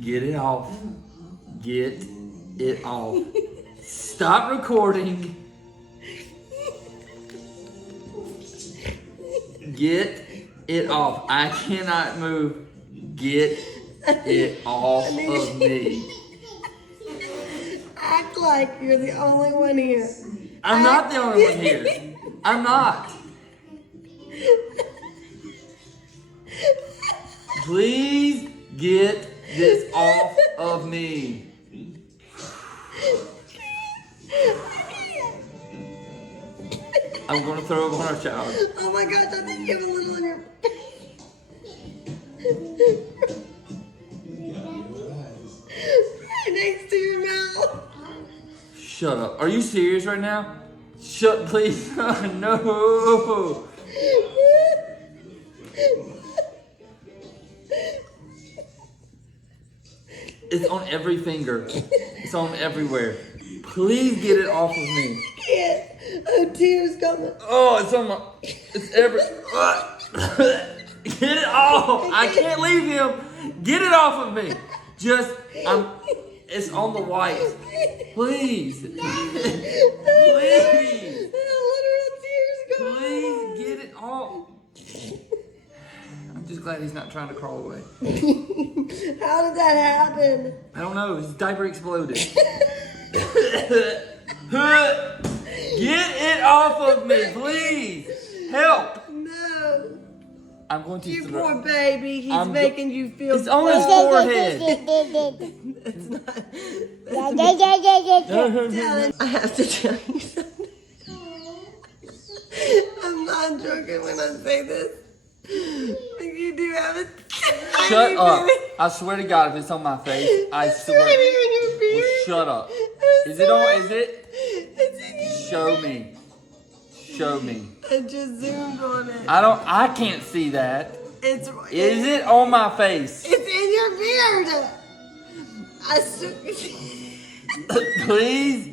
Get it off. Get it off. Stop recording. Get it off. I cannot move. Get it off of me. Act like you're the only one here. I'm not the only one here. I'm not. Please get this off of me. I'm gonna throw up on our child. Oh my gosh, I think you have a little in your... Right next to your mouth. Shut up. Are you serious right now? Shut, please. No. It's on every finger. It's on everywhere. Please get it off of me. Can't. Oh, tears coming. Oh, it's on my. It's every. Get it off. I can't leave him. Get it off of me. Just, it's on the white. Please. Please. Literal tears coming. Please get it off. I'm just glad he's not trying to crawl away. How did that happen? I don't know. His diaper exploded. Get it off of me, please. Help. No. I'm going to You throw. poor baby. He's making you feel... It's on his forehead. It's not... Daddy, I have to tell you something. I'm not joking when I say this. You do have it. Shut up. I swear to God, if it's on my face, I swear. On your beard. Well, shut up. Is it on? Is it? It's in your Show me. Show me. I just zoomed on it. I can't see that. It's Is it on my face? It's in your beard. Please,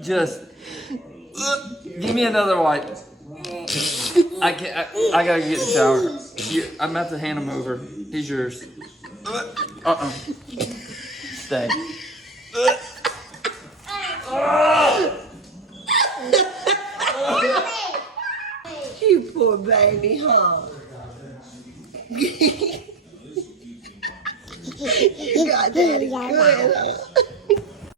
just give me another wipe. I can't. I gotta get in the shower. I'm about to hand him over. He's yours. Stay. You poor baby, huh? You got daddy good, huh?